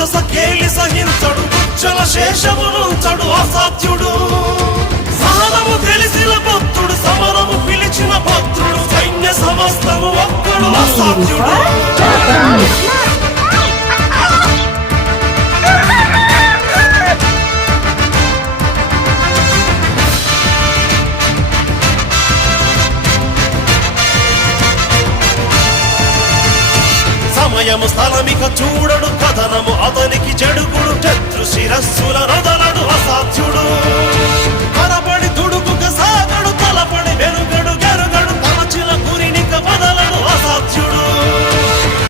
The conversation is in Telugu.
రాక్షస కేలి సహించడు ఉజ్జల శేషమునుంచడు అసాధ్యుడు సహనము తెలిసిన భక్తుడు సమరము పిలిచిన భక్తుడు సైన్య సమస్తము ఒక్కడు అసాధ్యుడు సమయము స్థలమిక చూడడు కథనము అతనికి చెడుగుడు శత్రు శిరస్సుల నొదలడు అసాధ్యుడు